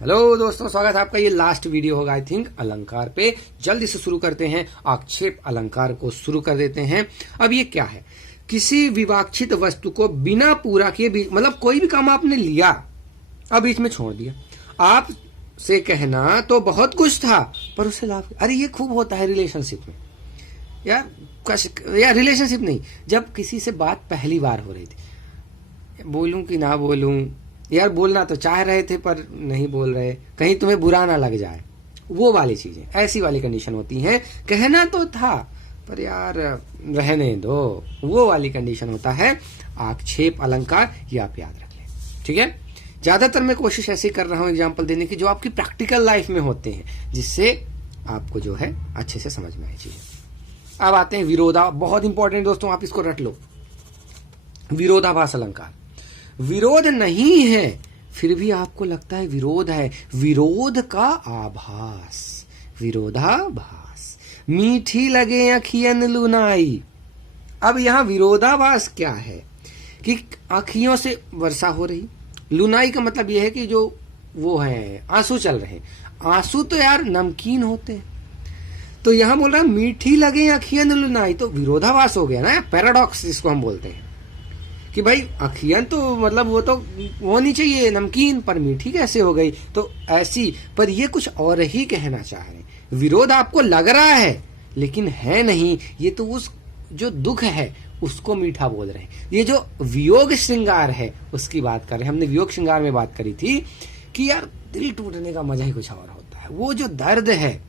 Hello दोस्तों, स्वागत है आपका। ये लास्ट वीडियो होगा आई थिंक अलंकार पे। जल्दी से शुरू करते हैं, आक्षेप अलंकार को शुरू कर देते हैं। अब ये क्या है? किसी विवाक्षित वस्तु को बिना पूरा किए, मतलब कोई भी काम आपने लिया अब बीच में छोड़ दिया। आप से कहना तो बहुत कुछ था पर उससे लाभ, अरे ये खूब होता है रिलेशनशिप में या रिलेशनशिप नहीं, जब किसी से बात पहली बार हो रही थी, बोलूं कि ना बोलूं, यार बोलना तो चाह रहे थे पर नहीं बोल रहे, कहीं तुम्हें बुरा ना लग जाए, वो वाली चीजें, ऐसी वाली कंडीशन होती है। कहना तो था पर यार रहने दो, वो वाली कंडीशन होता है आक्षेप अलंकार। ये आप याद रख लें, ठीक है। ज्यादातर मैं कोशिश ऐसी कर रहा हूं एग्जाम्पल देने की जो आपकी प्रैक्टिकल लाइफ में होते हैं, जिससे आपको जो है अच्छे से समझ में आए चीजें। अब आते हैं विरोधा, बहुत इंपॉर्टेंट दोस्तों, आप इसको रट लो। विरोधाभास अलंकार, विरोध नहीं है फिर भी आपको लगता है विरोध है, विरोध का आभास, विरोधाभास। मीठी लगे अखियन लुनाई। अब यहां विरोधाभास क्या है कि आंखियों से वर्षा हो रही, लुनाई का मतलब यह है कि जो वो है आंसू चल रहे, आंसू तो यार नमकीन होते हैं, तो यहां बोल रहा है मीठी लगे अखियन लुनाई, तो विरोधाभास हो गया ना, पैराडॉक्स जिसको हम बोलते हैं कि भाई अखियन तो मतलब वो तो होनी चाहिए नमकीन, पर मीठी कैसे हो गई? तो ऐसी, पर ये कुछ और ही कहना चाह रहे हैं। विरोध आपको लग रहा है लेकिन है नहीं, ये तो उस जो दुख है उसको मीठा बोल रहे हैं। ये जो वियोग श्रृंगार है उसकी बात कर रहे हैं। हमने वियोग श्रृंगार में बात करी थी कि यार दिल टूटने का मजा ही कुछ और होता है, वो जो दर्द है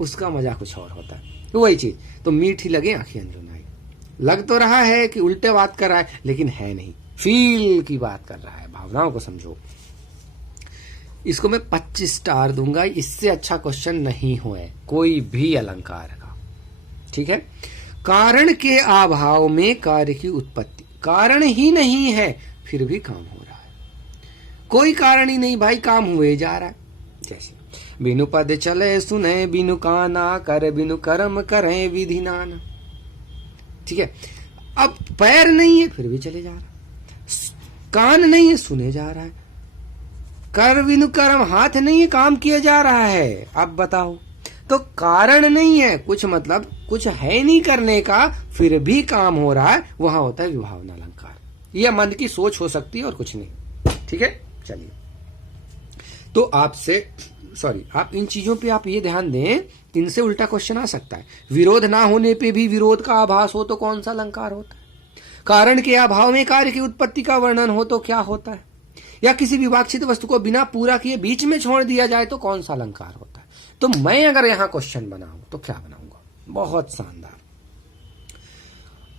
उसका मजा कुछ और होता है, तो वही चीज। तो मीठी लगे आंखियन लुनाई, लग तो रहा है कि उल्टे बात कर रहा है लेकिन है नहीं, फील की बात कर रहा है, भावनाओं को समझो। इसको मैं 25 स्टार दूंगा, इससे अच्छा क्वेश्चन नहीं हुआ है कोई भी अलंकार का, ठीक है। कारण के अभाव में कार्य की उत्पत्ति, कारण ही नहीं है फिर भी काम हो रहा है, कोई कारण ही नहीं भाई, काम हुए जा रहा है। जैसे बिनु पद चले सुने, बिनु काना कर, बिनु कर्म करें विधि नाना, ठीक है। अब पैर नहीं है फिर भी चले जा रहा है, कान नहीं है सुने जा रहा है, कर बिनु कर्म, हाथ नहीं है काम किया जा रहा है। अब बताओ, तो कारण नहीं है कुछ, मतलब कुछ है नहीं करने का फिर भी काम हो रहा है, वहां होता है विभावना अलंकार। यह मन की सोच हो सकती है और कुछ नहीं, ठीक है। चलिए, तो आपसे आप इन चीजों पे आप ये ध्यान दें, इनसे उल्टा क्वेश्चन आ सकता है। विरोध ना होने पे भी विरोध का आभास हो तो कौन सा अलंकार होता है? कारण के अभाव में कार्य की उत्पत्ति का वर्णन हो तो क्या होता है? या किसी विवाक्षित वस्तु को बिना पूरा किए बीच में छोड़ दिया जाए तो कौन सा अलंकार होता है? तो मैं अगर यहां क्वेश्चन बनाऊं तो क्या बनाऊंगा? बहुत शानदार।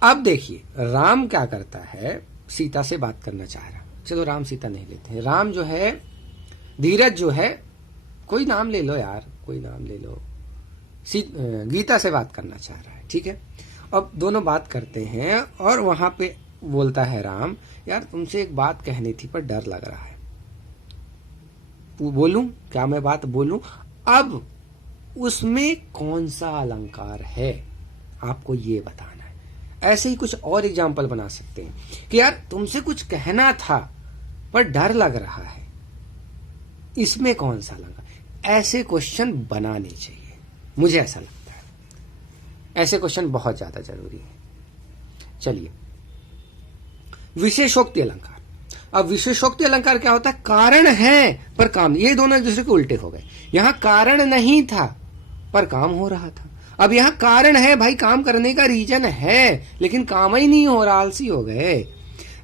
अब देखिए, राम क्या करता है, सीता से बात करना चाह रहा, चलो राम सीता नहीं लेते हैं, राम जो है, धीरज जो है, कोई नाम ले लो यार, कोई नाम ले लो, गीता से बात करना चाह रहा है, ठीक है। अब दोनों बात करते हैं और वहां पे बोलता है राम, यार तुमसे एक बात कहनी थी पर डर लग रहा है, बोलूं क्या मैं बात बोलूं? अब उसमें कौन सा अलंकार है आपको ये बताना है। ऐसे ही कुछ और एग्जाम्पल बना सकते हैं कि यार तुमसे कुछ कहना था पर डर लग रहा है, इसमें कौन सा अलंकार? ऐसे क्वेश्चन बनाने चाहिए, मुझे ऐसा लगता है ऐसे क्वेश्चन बहुत ज्यादा जरूरी है। चलिए, विशेषोक्ति अलंकार। अब विशेषोक्ति अलंकार क्या होता है? कारण है पर काम नहीं, ये दोनों एक दूसरे के उल्टे हो गए। यहां कारण नहीं था पर काम हो रहा था, अब यहां कारण है भाई, काम करने का रीजन है लेकिन काम ही नहीं हो रहा, आलसी हो गए।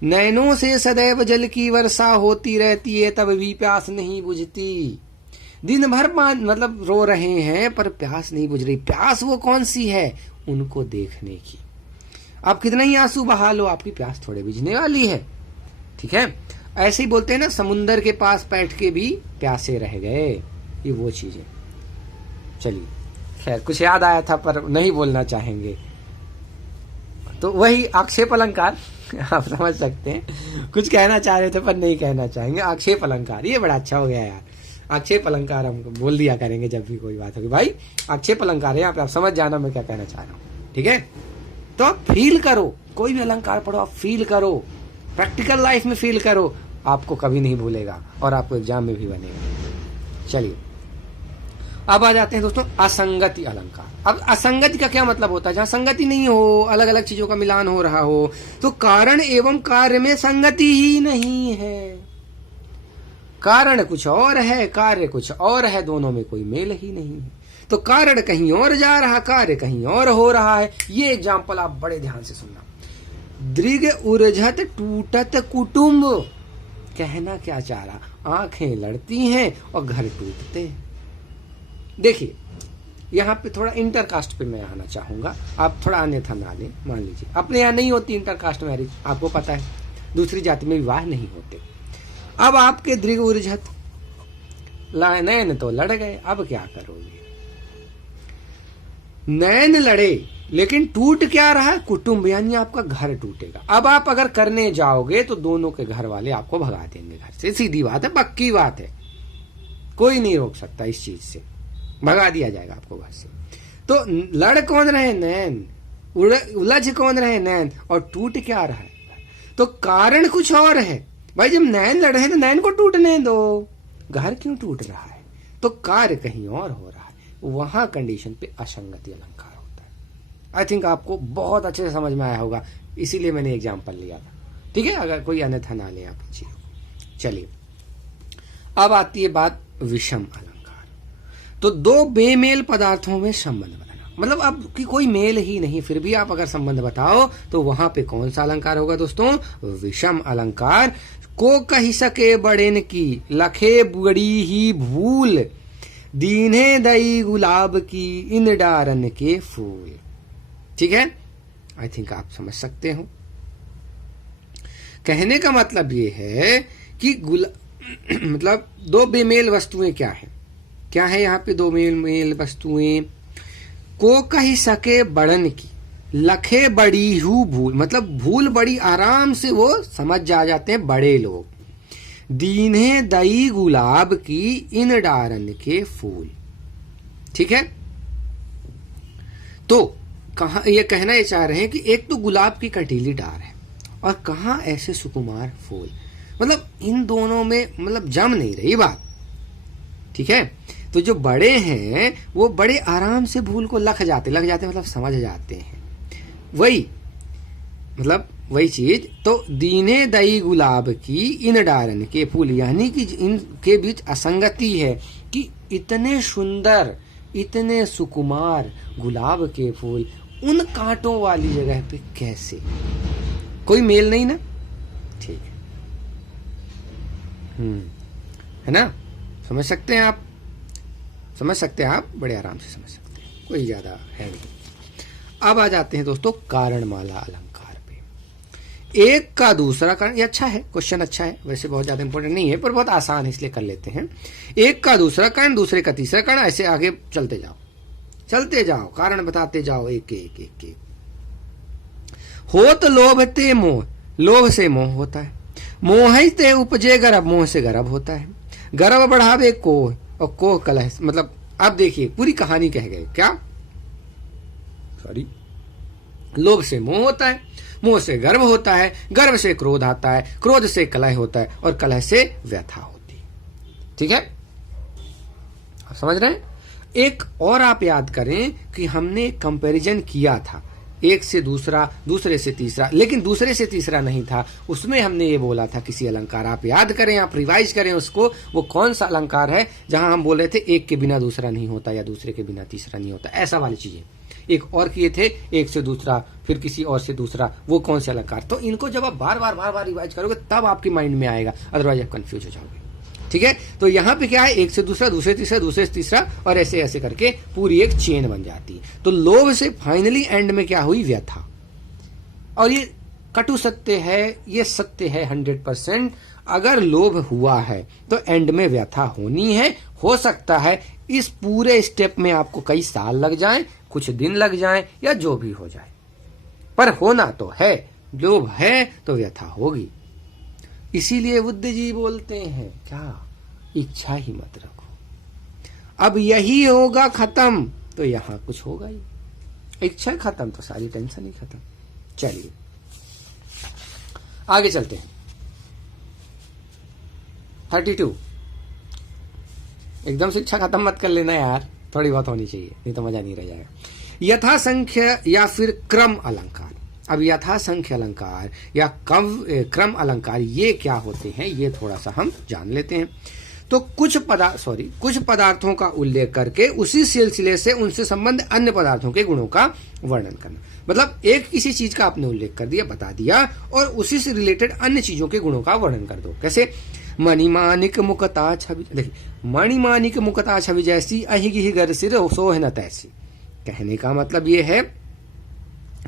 नैनों से सदैव जल की वर्षा होती रहती है तब भी प्यास नहीं बुझती, दिन भर मतलब रो रहे हैं पर प्यास नहीं बुझ रही। प्यास वो कौन सी है? उनको देखने की। आप कितना ही आंसू बहा लो, आपकी प्यास थोड़े बुझने वाली है, ठीक है। ऐसे ही बोलते हैं ना, समुंदर के पास बैठ के भी प्यासे रह गए, ये वो चीजें। चलिए, खैर कुछ याद आया था पर नहीं बोलना चाहेंगे, तो वही आक्षेप अलंकार आप समझ सकते हैं, कुछ कहना चाह रहे थे पर नहीं कहना चाहेंगे, आक्षेप अलंकार। ये बड़ा अच्छा हो गया यार, आक्षेप अलंकार हम बोल दिया करेंगे जब भी कोई बात होगी, भाई आक्षेप अलंकार है, यहाँ पे आप समझ जाना मैं क्या कहना चाह रहा हूँ, ठीक है। तो आप फील करो, कोई भी अलंकार पढ़ो आप फील करो, प्रैक्टिकल लाइफ में फील करो, आपको कभी नहीं भूलेगा और आपको एग्जाम में भी बनेगा। चलिए अब आ जाते हैं दोस्तों असंगति अलंकार। अब असंगति का क्या मतलब होता है? जहां संगति नहीं हो, अलग अलग चीजों का मिलान हो रहा हो, तो कारण एवं कार्य में संगति ही नहीं है। कारण कुछ और है, कार्य कुछ और है, दोनों में कोई मेल ही नहीं है। तो कारण कहीं और जा रहा, कार्य कहीं और हो रहा है। ये एग्जाम्पल आप बड़े ध्यान से सुनना। दृग उर्झत टूटत कुटुंब, कहना क्या चाह रहा? आंखें लड़ती हैं और घर टूटते हैं। देखिए यहाँ पे थोड़ा इंटरकास्ट पे मैं आना चाहूंगा, आप थोड़ा अन्यथा ना लें। मान लीजिए अपने यहाँ नहीं होती इंटरकास्ट मैरिज, आपको पता है, दूसरी जाति में विवाह नहीं होते। अब आपके दृग उर्झत, नैन तो लड़ गए, अब क्या करोगे? नैन लड़े लेकिन टूट क्या रहा? कुटुंब, यानी आपका घर टूटेगा। अब आप अगर करने जाओगे तो दोनों के घर वाले आपको भगा देंगे घर से, सीधी बात है, पक्की बात है, कोई नहीं रोक सकता इस चीज से, भगा दिया जाएगा आपको घर से। तो लड़ कौन रहे? नैन। उलझ कौन रहे? नैन। और टूट क्या रहा है? तो कारण कुछ और है भाई। जब नैन लड़ रहे हैं तो नैन को टूटने दो, घर क्यों टूट रहा है? तो कार्य कहीं और हो रहा है, वहां कंडीशन पे असंगति अलंकार होता है। आई थिंक आपको बहुत अच्छे से समझ में आया होगा, इसीलिए मैंने एग्जाम्पल लिया था। ठीक है, अगर कोई अन्यथा ना ले आप चीज। चलिए अब आती है बात विषम अलंकार। तो दो बेमेल पदार्थों में संबंध बनाना, मतलब अब कि कोई मेल ही नहीं, फिर भी आप अगर संबंध बताओ तो वहां पे कौन सा अलंकार होगा दोस्तों? विषम अलंकार। को कही सके बड़ेन की, लखे बड़ी ही भूल, दीने दई गुलाब की, इन डारन के फूल। ठीक है, आई थिंक आप समझ सकते हो। कहने का मतलब ये है कि मतलब दो बेमेल वस्तुएं क्या है? क्या है यहाँ पे दो मेल वस्तुएं? को कही सके बड़न की, लखे बड़ी हु भूल, मतलब भूल बड़ी आराम से वो समझ जा जाते हैं बड़े लोग। दीने दई गुलाब की, इन डारन के फूल। ठीक है, तो कहा ये कहना ये चाह रहे हैं कि एक तो गुलाब की कटीली डार है और कहाँ ऐसे सुकुमार फूल, मतलब इन दोनों में मतलब जम नहीं रही बात। ठीक है, तो जो बड़े हैं वो बड़े आराम से भूल को लख जाते मतलब समझ जाते हैं। वही मतलब वही चीज। तो दीने दई गुलाब की, इन डारन के फूल, यानी कि इनके बीच असंगति है कि इतने सुंदर, इतने सुकुमार गुलाब के फूल उन कांटों वाली जगह पे कैसे? कोई मेल नहीं ना। ठीक है ना, समझ सकते हैं आप, समझ सकते हैं आप, बड़े आराम से समझ सकते हैं, कोई ज्यादा है नहीं। अब आ जाते हैं दोस्तों कारणमाला अलंकार पे। एक का दूसरा कारण, ये अच्छा है, क्वेश्चन अच्छा है, वैसे बहुत ज्यादा इंपॉर्टेंट नहीं है पर बहुत आसान है इसलिए कर लेते हैं। एक का दूसरा कारण, दूसरे का तीसरा कारण, ऐसे आगे चलते जाओ, कारण बताते जाओ एक एक एक एक। हो तो लोभ ते मोह, लोभ से मोह होता है, मोह ते उपजे गर्भ, मोह से गर्भ होता है, गर्भ बढ़ावे कोह, और कोह कलह। मतलब आप देखिए पूरी कहानी कह गए क्या? सॉरी, लोभ से मोह होता है, मोह से गर्व होता है, गर्व से क्रोध आता है, क्रोध से कलह होता है, और कलह से व्यथा होती है। ठीक है, आप समझ रहे हैं? एक और आप याद करें कि हमने कंपैरिजन किया था, एक से दूसरा, दूसरे से तीसरा, लेकिन दूसरे से तीसरा नहीं था, उसमें हमने ये बोला था किसी अलंकार, आप याद करें, आप रिवाइज करें उसको, वो कौन सा अलंकार है जहां हम बोल रहे थे एक के बिना दूसरा नहीं होता या दूसरे के बिना तीसरा नहीं होता, ऐसा वाली चीजें। एक और किए थे, एक से दूसरा, फिर किसी और से दूसरा, वो कौन से अलंकार? तो इनको जब आप बार बार रिवाइज करोगे तब आपके माइंड में आएगा, अदरवाइज आप कंफ्यूज हो जाओगे। ठीक है, तो यहाँ पे क्या है, एक से दूसरा, दूसरे तीसरा, दूसरे से तीसरा, और ऐसे ऐसे करके पूरी एक चेन बन जाती है। तो लोभ से फाइनली एंड में क्या हुई? व्यथा। और ये कटु सत्य है, ये सत्य है 100%। अगर लोभ हुआ है तो एंड में व्यथा होनी है। हो सकता है इस पूरे स्टेप में आपको कई साल लग जाएं, कुछ दिन लग जाएं, या जो भी हो जाए, पर होना तो है। लोभ है तो व्यथा होगी। इसीलिए बुद्ध जी बोलते हैं क्या? इच्छा ही मत रखो, अब यही होगा खत्म तो यहां कुछ होगा ही। इच्छा खत्म तो सारी टेंशन ही खत्म। चलिए आगे चलते हैं। 32 एकदम शिक्षा खत्म मत कर लेना यार, थोड़ी बहुत होनी चाहिए, नहीं तो मजा नहीं रह जाएगा। यथा संख्य या फिर क्रम अलंकार। अब यथा संख्य अलंकार या क्रम अलंकार ये क्या होते हैं, ये थोड़ा सा हम जान लेते हैं। तो कुछ पदार्थों का उल्लेख करके उसी सिलसिले से उनसे संबंध अन्य पदार्थों के गुणों का वर्णन करना। मतलब एक किसी चीज का आपने उल्लेख कर दिया, बता दिया, और उसी से रिलेटेड अन्य चीजों के गुणों का वर्णन कर दो। कैसे? मणिमानिक मुकता छवि, देखिए मणिमानिक मुकता छवि जैसी अहिगिहि गर सिर सोह न तैसी। कहने का मतलब ये है,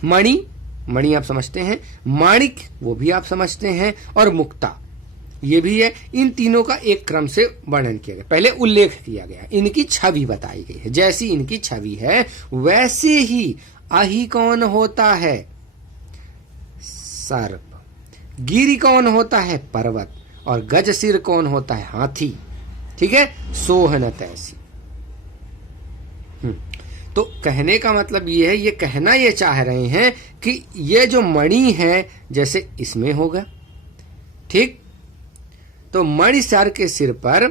मणि आप समझते हैं, माणिक वो भी आप समझते हैं, और मुक्ता ये भी है। इन तीनों का एक क्रम से वर्णन किया गया, पहले उल्लेख किया गया, इनकी छवि बताई गई है। जैसी इनकी छवि है वैसे ही अहि कौन होता है? सर्प। गिरि कौन होता है? पर्वत। और गज सिर कौन होता है? हाथी। ठीक है, सोह न तैसी। तो कहने का मतलब ये है, ये कहना ये चाह रहे हैं कि ये जो मणि है जैसे इसमें होगा, ठीक, तो मणि सर के सिर पर,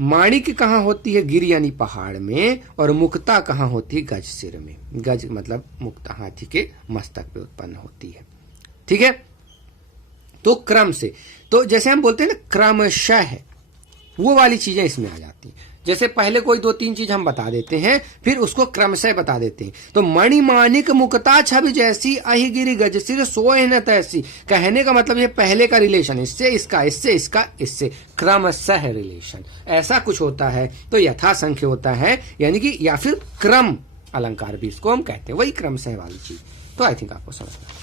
माणिक कहाँ होती है? गिर यानी पहाड़ में, और मुक्ता कहाँ होती है? गज सिर में। गज मतलब मुक्ता हाथी के मस्तक पे उत्पन्न होती है। ठीक है, तो क्रम से, तो जैसे हम बोलते हैं ना क्रमशः, वो वाली चीजें इसमें आ जाती हैं। जैसे पहले कोई 2-3 चीज हम बता देते हैं, फिर उसको क्रमशः बता देते हैं। तो मणिमानिक मुक्ता छवि जैसी अहिगिरि गज सिर सोए न तैसी। कहने का मतलब ये पहले का रिलेशन, इससे इसका, इससे इसका, इससे, क्रमशः रिलेशन ऐसा कुछ होता है। तो यथा संख्य होता है, यानी कि, या फिर क्रम अलंकार भी इसको हम कहते हैं, वही क्रमशः वाली चीज। तो आई थिंक आपको समझ में।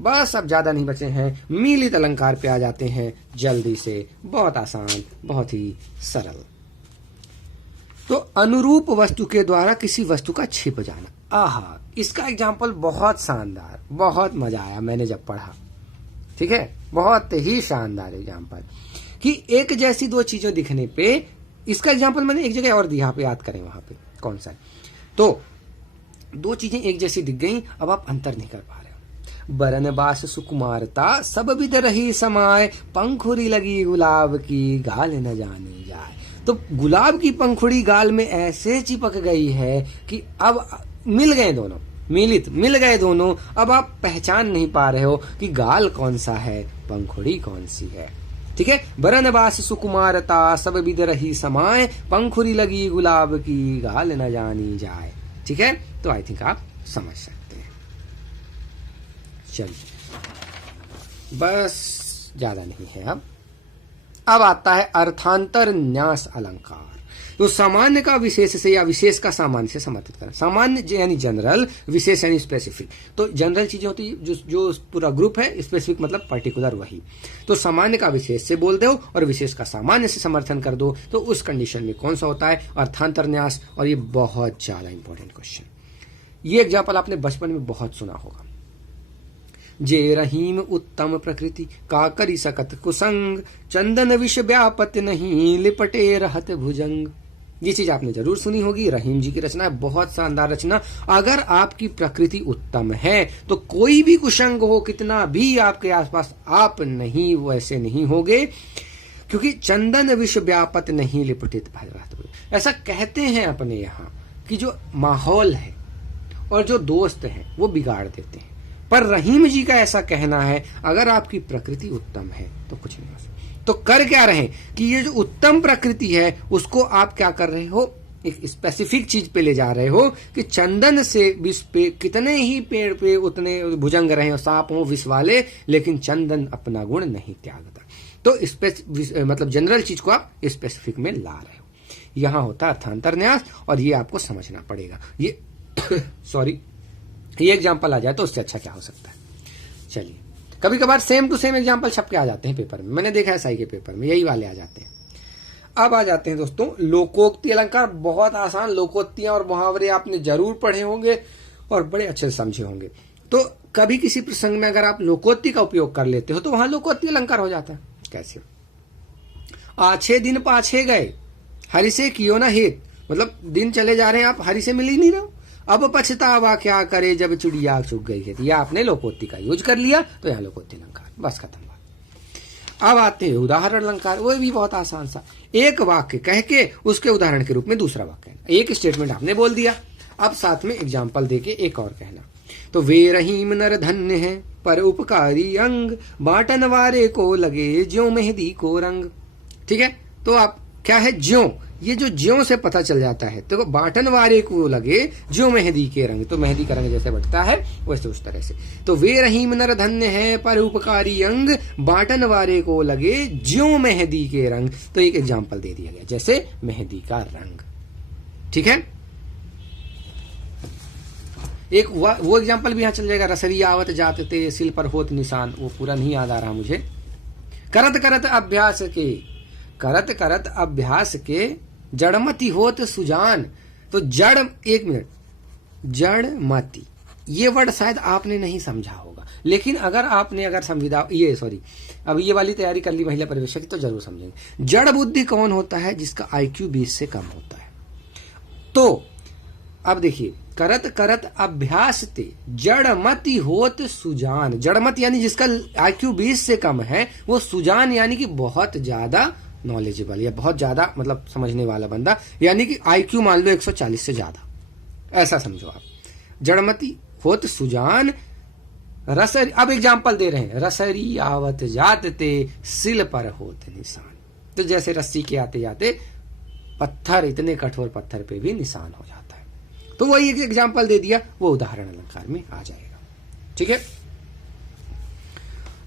बस अब ज्यादा नहीं बचे हैं, मीलित अलंकार पे आ जाते हैं जल्दी से। बहुत आसान, बहुत ही सरल। तो अनुरूप वस्तु के द्वारा किसी वस्तु का छिप जाना। आहा, इसका एग्जाम्पल बहुत शानदार, बहुत मजा आया मैंने जब पढ़ा। ठीक है, बहुत ही शानदार एग्जाम्पल कि एक जैसी दो चीजें दिखने पे, इसका एग्जाम्पल मैंने एक जगह और दिया, पे याद करें वहां पे कौन सा है। तो दो चीजें एक जैसी दिख गई, अब आप अंतर नहीं कर पा रहे हो। बरन बास सुकुमारता सब विद रही समाय, पंखुरी लगी गुलाब की गाल न जानी जाए। तो गुलाब की पंखुड़ी गाल में ऐसे चिपक गई है कि अब मिल गए दोनों, मिलित मिल गए दोनों। अब आप पहचान नहीं पा रहे हो कि गाल कौन सा है, पंखुड़ी कौन सी है। ठीक है, बरन बास सुकुमारता सब विद रही समाय, पंखुरी लगी गुलाब की गाल न जानी जाए। ठीक है, तो आई थिंक आप समझ सकते हैं। चलिए, बस ज्यादा नहीं है। अब आता है अर्थांतर न्यास अलंकार। तो सामान्य का विशेष से या विशेष का सामान्य से समर्थित करें। सामान्य यानी जनरल, विशेष यानी स्पेसिफिक। तो जनरल चीजें होती है जो पूरा ग्रुप है, स्पेसिफिक मतलब पर्टिकुलर वही। तो सामान्य का विशेष से बोल दो और विशेष का सामान्य से समर्थन कर दो, तो उस कंडीशन में कौन सा होता है? अर्थांतर न्यास। और ये बहुत ज्यादा इंपॉर्टेंट क्वेश्चन। ये एग्जाम्पल आपने बचपन में बहुत सुना होगा। जे रहीम उत्तम प्रकृति का करी सकत कुसंग, चंदन विष व्यापत नहीं लिपटे रहत भुजंग। ये चीज आपने जरूर सुनी होगी, रहीम जी की रचना है, बहुत शानदार रचना। अगर आपकी प्रकृति उत्तम है तो कोई भी कुसंग हो, कितना भी आपके आसपास, आप नहीं वैसे नहीं होगे, क्योंकि चंदन विष व्यापत नहीं लिपटित रहत। ऐसा कहते हैं अपने यहाँ कि जो माहौल है और जो दोस्त है वो बिगाड़ देते हैं, पर रहीम जी का ऐसा कहना है अगर आपकी प्रकृति उत्तम है तो कुछ नहीं हो सकता। तो कर क्या रहे कि ये जो उत्तम प्रकृति है उसको आप क्या कर रहे हो? एक स्पेसिफिक चीज पे ले जा रहे हो कि चंदन से विष पे, कितने ही पेड़ पे उतने भुजंग रहे हो, सांप हो विष वाले, लेकिन चंदन अपना गुण नहीं त्यागता। तो मतलब जनरल चीज को आप स्पेसिफिक में ला रहे हो। यहां होता है अर्थांतर न्यास, और ये आपको समझना पड़ेगा। ये सॉरी, ये एग्जाम्पल आ जाए तो उससे अच्छा क्या हो सकता है। चलिए, कभी कभार सेम टू सेम एग्जाम्पल छप के आ जाते हैं पेपर में, मैंने देखा है साई के पेपर में यही वाले आ जाते हैं। अब आ जाते हैं दोस्तों लोकोक्ति अलंकार। बहुत आसान लोकोक्तियां और मुहावरे आपने जरूर पढ़े होंगे और बड़े अच्छे से समझे होंगे। तो कभी किसी प्रसंग में अगर आप लोकोक्ति का उपयोग कर लेते हो तो वहां लोकोक्ति अलंकार हो जाता है। कैसे? आछे दिन पाछे गए, हरि से कियो ना हेत। मतलब दिन चले जा रहे हैं, आप हरि से मिल ही नहीं रहे हो, अब पछतावा क्या करे जब चिड़िया चुग गई है। या आपने लोकोक्ति का यूज कर लिया, तो यहाँ लोकोक्ति अलंकार, बस खत्म बात। अब आते हैं उदाहरण अलंकार। वो भी बहुत आसान सा, एक वाक्य कह के उसके उदाहरण के रूप में दूसरा वाक्य कहना। एक स्टेटमेंट आपने बोल दिया, अब साथ में एग्जाम्पल देके एक और कहना। तो वे रहीम नर धन्य है पर उपकारी अंग, बाटन वारे को लगे ज्यों मेहंदी को रंग। ठीक है, तो आप क्या है ज्यों, ये जो ज्यों से पता चल जाता है, तो बाटन वारे को लगे ज्यों मेहंदी के रंग, तो मेहंदी का रंग जैसे बढ़ता है वैसे उस तरह से। तो वे रहीम नर धन्य है पर उपकारी अंग, बाटन वारे को लगे ज्यों मेहंदी के रंग। तो एक एग्जाम्पल दे दिया गया, जैसे मेहंदी का रंग। ठीक है, एक वो एग्जाम्पल भी यहां चल जाएगा, रसरी आवत जात ते सिल पर होत निशान। वो पूरा नहीं याद आ रहा मुझे। करत करत अभ्यास के, करत करत अभ्यास के जड़मती होत सुजान। तो जड़, एक मिनट, जड़मती ये वर्ड शायद आपने नहीं समझा होगा, लेकिन अगर संविदा ये सॉरी अब ये वाली तैयारी कर ली महिला परिवेशक की, तो जरूर समझेंगे। जड़ बुद्धि कौन होता है? जिसका IQ 20 से कम होता है। तो अब देखिए, करत करत अभ्यास ते जड़मती होत सुजान। जड़मत यानी जिसका IQ 20 से कम है, वो सुजान यानी कि बहुत ज्यादा नॉलेजेबल या बहुत ज्यादा मतलब समझने वाला बंदा, यानी कि IQ मान लो 140 से ज्यादा, ऐसा समझो आप। जड़मती होत सुजान रसरी, अब एग्जाम्पल दे रहे हैं, रसरी आवत जात ते सिल पर होत निशान। तो जैसे रस्सी के आते जाते पत्थर, इतने कठोर पत्थर पे भी निशान हो जाता है। तो वही एक एग्जाम्पल दे दिया, वो उदाहरण अलंकार में आ जाएगा। ठीक है,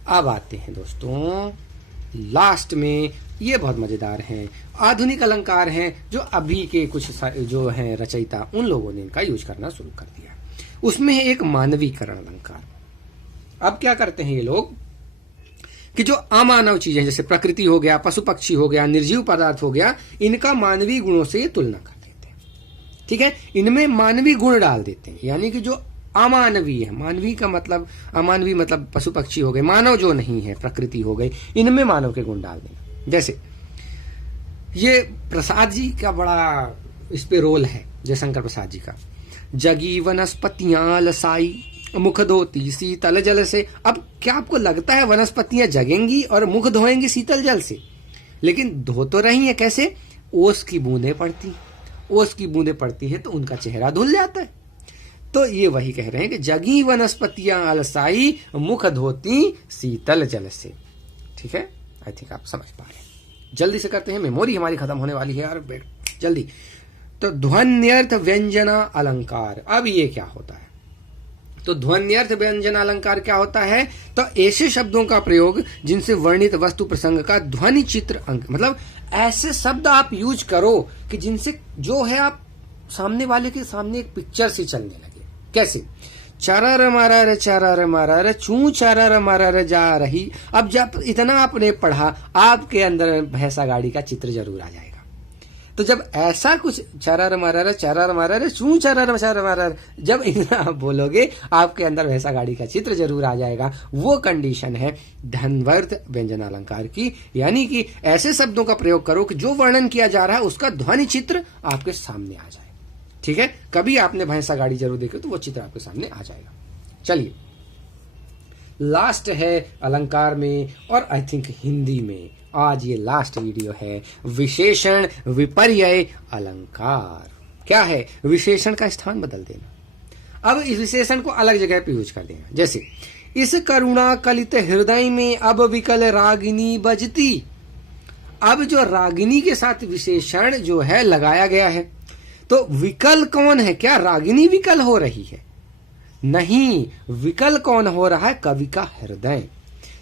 अब आते हैं दोस्तों लास्ट में, ये बहुत मजेदार हैं, आधुनिक अलंकार हैं, जो अभी के कुछ जो हैं रचयिता, उन लोगों ने इनका यूज करना शुरू कर दिया। उसमें है एक मानवीकरण अलंकार। अब क्या करते हैं ये लोग कि जो अमानव चीजें जैसे प्रकृति हो गया, पशु पक्षी हो गया, निर्जीव पदार्थ हो गया, इनका मानवीय गुणों से ये तुलना कर देते हैं। ठीक है, इनमें मानवीय गुण डाल देते हैं, यानी कि जो अमानवीय है, मानवीय का मतलब अमानवीय मतलब पशु पक्षी हो गए, मानव जो नहीं है, प्रकृति हो गई, इनमें मानव के गुण डाल देना। जैसे ये प्रसाद जी का बड़ा इस पे रोल है, जयशंकर प्रसाद जी का। जगी वनस्पतियां लसाई, मुख धोती शीतल जल से। अब क्या आपको लगता है वनस्पतियां जगेंगी और मुख धोएंगी शीतल जल से? लेकिन धो तो रही है, कैसे? ओस की बूंदें पड़ती, ओस की बूंदें पड़ती है तो उनका चेहरा धुल जाता है। तो ये वही कह रहे हैं कि जगी वनस्पतियां अलसाई, मुख धोती शीतल जल से। ठीक है, आई थिंक आप समझ पा रहे हैं। जल्दी से करते हैं, मेमोरी हमारी खत्म होने वाली है यार, जल्दी। तो ध्वन्यर्थ व्यंजना अलंकार। अब ये क्या होता है? तो ध्वन्यर्थ व्यंजन अलंकार क्या होता है? तो ऐसे शब्दों का प्रयोग जिनसे वर्णित वस्तु प्रसंग का ध्वनि चित्र अंक, मतलब ऐसे शब्द आप यूज करो कि जिनसे जो है आप सामने वाले के सामने एक पिक्चर सी चलने लगे। कैसे? चरर मरर चरर मरर चू चरर मरर जा रही। अब जब इतना आपने पढ़ा, आपके अंदर भैंसा गाड़ी का चित्र जरूर आ जाएगा। तो जब ऐसा कुछ चरर मरर चू चरर चरर मरर जब इतना आप बोलोगे, आपके अंदर भैंसा गाड़ी का चित्र जरूर आ जाएगा। वो कंडीशन है ध्वन्यर्थ व्यंजन अलंकार की, यानी कि ऐसे शब्दों का प्रयोग करो कि जो वर्णन किया जा रहा है उसका ध्वनि चित्र आपके सामने आ जाए। ठीक है, कभी आपने भैंसा गाड़ी जरूर देखी तो वो चित्र आपके सामने आ जाएगा। चलिए, लास्ट है अलंकार में और आई थिंक हिंदी में आज ये लास्ट वीडियो है, विशेषण विपर्यय अलंकार। क्या है? विशेषण का स्थान बदल देना। अब इस विशेषण को अलग जगह पे यूज कर देना। जैसे इस करुणा कलित हृदय में अब विकल रागिनी बजती। अब जो रागिनी के साथ विशेषण जो है लगाया गया है, तो विकल कौन है? क्या रागिनी विकल हो रही है? नहीं, विकल कौन हो रहा है? कवि का हृदय।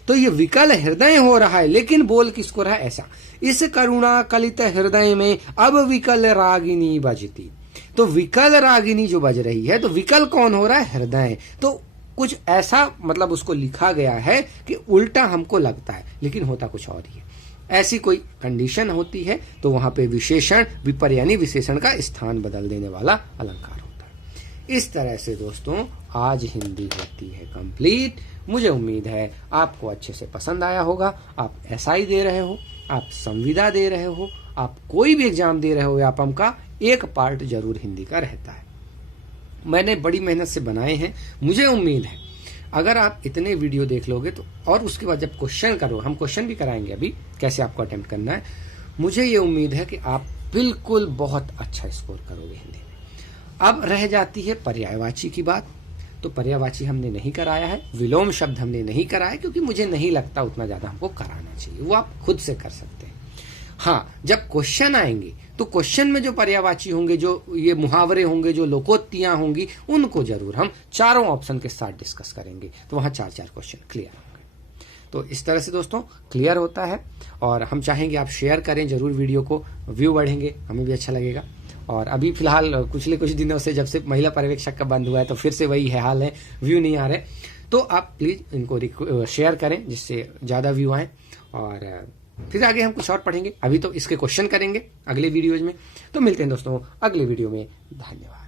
तो ये विकल हृदय हो रहा है, लेकिन बोल किसको रहा है? ऐसा, इस करुणा कलित हृदय में अब विकल रागिनी बजती। तो विकल रागिनी जो बज रही है, तो विकल कौन हो रहा है? हृदय। तो कुछ ऐसा मतलब उसको लिखा गया है कि उल्टा हमको लगता है, लेकिन होता कुछ और ही है। ऐसी कोई कंडीशन होती है तो वहां पे विशेषण विपर्यय यानी विशेषण का स्थान बदल देने वाला अलंकार होता है। इस तरह से दोस्तों आज हिंदी होती है कंप्लीट। मुझे उम्मीद है आपको अच्छे से पसंद आया होगा। आप एसआई दे रहे हो, आप संविदा दे रहे हो, आप कोई भी एग्जाम दे रहे हो, व्यापम का एक पार्ट जरूर हिंदी का रहता है। मैंने बड़ी मेहनत से बनाए हैं। मुझे उम्मीद है अगर आप इतने वीडियो देख लोगे तो, और उसके बाद जब क्वेश्चन करो, हम क्वेश्चन भी कराएंगे अभी कैसे आपको अटेम्प्ट करना है, मुझे ये उम्मीद है कि आप बिल्कुल बहुत अच्छा स्कोर करोगे हिंदी में। अब रह जाती है पर्यायवाची की बात। तो पर्यायवाची हमने नहीं कराया है, विलोम शब्द हमने नहीं कराया, क्योंकि मुझे नहीं लगता उतना ज्यादा हमको कराना चाहिए, वो आप खुद से कर सकते हैं। हाँ, जब क्वेश्चन आएंगे तो क्वेश्चन में जो पर्यायवाची होंगे, जो ये मुहावरे होंगे, जो लोकोक्तियां होंगी, उनको जरूर हम चारों ऑप्शन के साथ डिस्कस करेंगे, तो वहां 4-4 क्वेश्चन क्लियर होंगे। तो इस तरह से दोस्तों क्लियर होता है, और हम चाहेंगे आप शेयर करें जरूर वीडियो को, व्यू बढ़ेंगे, हमें भी अच्छा लगेगा। और अभी फिलहाल पिछले कुछ दिनों से जब से महिला पर्यवेक्षक का बंद हुआ है, तो फिर से वही है हाल है, व्यू नहीं आ रहे। तो आप प्लीज इनको शेयर करें जिससे ज्यादा व्यू आए, और फिर आगे हम कुछ और पढ़ेंगे। अभी तो इसके क्वेश्चन करेंगे अगले वीडियोज में। तो मिलते हैं दोस्तों अगले वीडियो में, धन्यवाद।